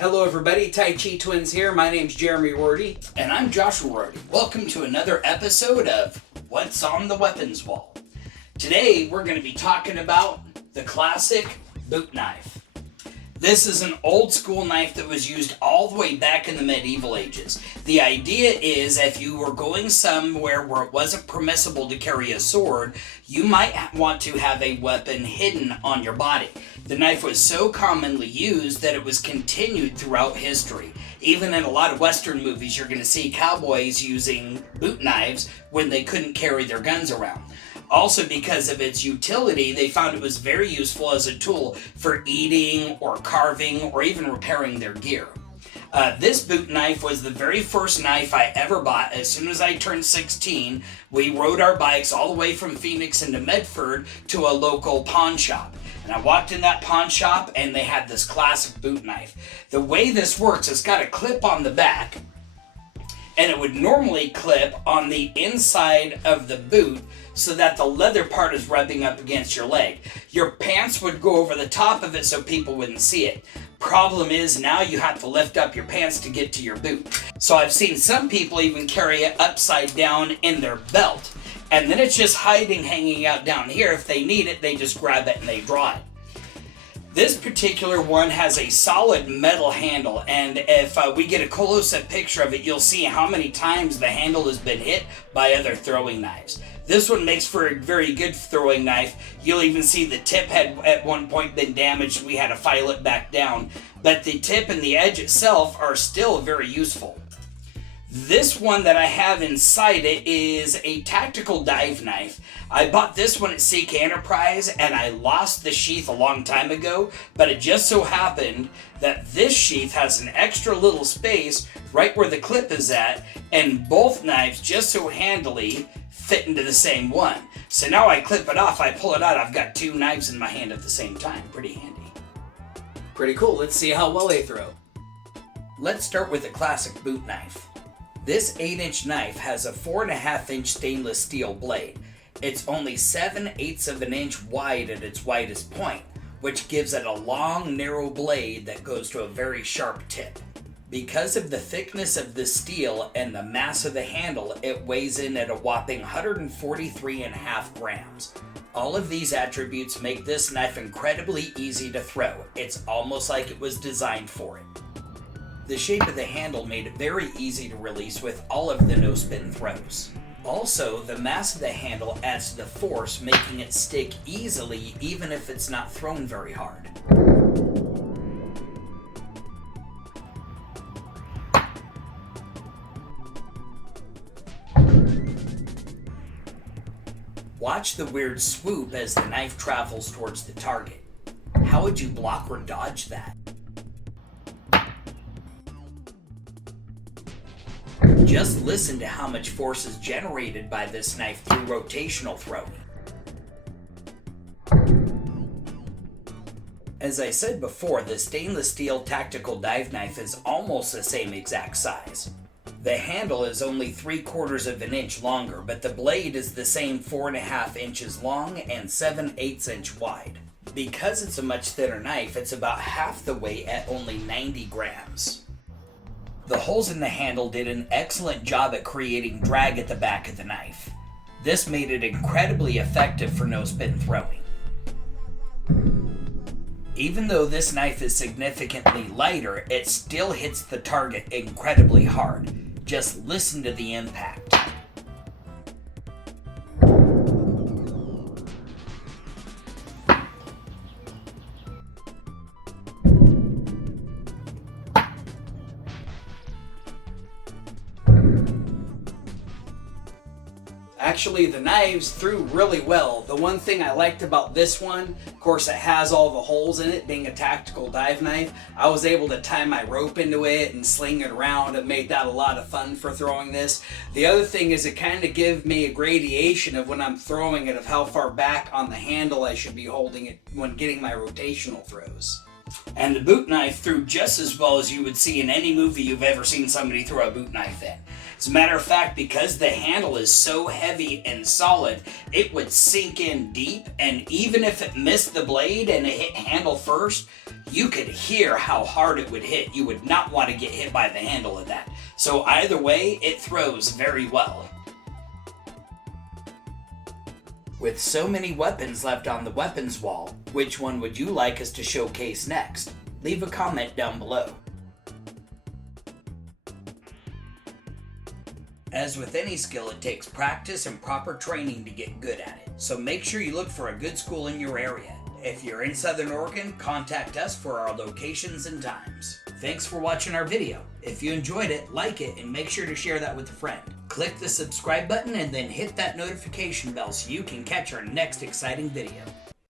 Hello everybody, Tai Chi Twins here. My name's Jeremy Rorty. And I'm Joshua Rorty. Welcome to another episode of What's on the Weapons Wall. Today we're going to be talking about the classic boot knife. This is an old school knife that was used all the way back in the medieval ages. The idea is if you were going somewhere where it wasn't permissible to carry a sword, you might want to have a weapon hidden on your body. The knife was so commonly used that it was continued throughout history. Even in a lot of Western movies, you're going to see cowboys using boot knives when they couldn't carry their guns around. Also, because of its utility, they found it was very useful as a tool for eating or carving or even repairing their gear. This boot knife was the very first knife I ever bought. As soon as I turned 16, we rode our bikes all the way from Phoenix into Medford to a local pawn shop. And I walked in that pawn shop and they had this classic boot knife. The way this works, it's got a clip on the back, and it would normally clip on the inside of the boot so that the leather part is rubbing up against your leg. Your pants would go over the top of it so people wouldn't see it. Problem is now you have to lift up your pants to get to your boot. So I've seen some people even carry it upside down in their belt. And then it's just hanging out down here. If they need it, they just grab it and they draw it. This particular one has a solid metal handle, and if we get a close-up picture of it, you'll see how many times the handle has been hit by other throwing knives. This one makes for a very good throwing knife. You'll even see the tip had at one point been damaged. We had to file it back down, but the tip and the edge itself are still very useful. This one that I have inside it is a tactical dive knife. I bought this one at CK Enterprise and I lost the sheath a long time ago, but it just so happened that this sheath has an extra little space right where the clip is at, and both knives just so handily fit into the same one. So now I clip it off, I pull it out, I've got two knives in my hand at the same time. Pretty handy. Pretty cool. Let's see how well they throw. Let's start with the classic boot knife. This 8-inch knife has a 4.5-inch stainless steel blade. It's only 7/8 of an inch wide at its widest point, which gives it a long, narrow blade that goes to a very sharp tip. Because of the thickness of the steel and the mass of the handle, it weighs in at a whopping 143.5 grams. All of these attributes make this knife incredibly easy to throw. It's almost like it was designed for it. The shape of the handle made it very easy to release with all of the no-spin throws. Also, the mass of the handle adds to the force, making it stick easily even if it's not thrown very hard. Watch the weird swoop as the knife travels towards the target. How would you block or dodge that? Just listen to how much force is generated by this knife through rotational throwing. As I said before, the stainless steel tactical dive knife is almost the same exact size. The handle is only 3/4 of an inch longer, but the blade is the same 4.5 inches long and 7/8 inch wide. Because it's a much thinner knife, it's about half the weight at only 90 grams. The holes in the handle did an excellent job at creating drag at the back of the knife. This made it incredibly effective for no-spin throwing. Even though this knife is significantly lighter, it still hits the target incredibly hard. Just listen to the impact. Actually, the knives threw really well. The one thing I liked about this one, of course it has all the holes in it, being a tactical dive knife. I was able to tie my rope into it and sling it around. It made that a lot of fun for throwing this. The other thing is it kind of gives me a gradation of when I'm throwing it, of how far back on the handle I should be holding it when getting my rotational throws. And the boot knife threw just as well as you would see in any movie you've ever seen somebody throw a boot knife in. As a matter of fact, because the handle is so heavy and solid, it would sink in deep, and even if it missed the blade and it hit handle first, you could hear how hard it would hit. You would not want to get hit by the handle of that. So either way, it throws very well. With so many weapons left on the weapons wall, which one would you like us to showcase next? Leave a comment down below. As with any skill, it takes practice and proper training to get good at it. So make sure you look for a good school in your area. If you're in Southern Oregon, contact us for our locations and times. Thanks for watching our video. If you enjoyed it, like it and make sure to share that with a friend. Click the subscribe button and then hit that notification bell so you can catch our next exciting video.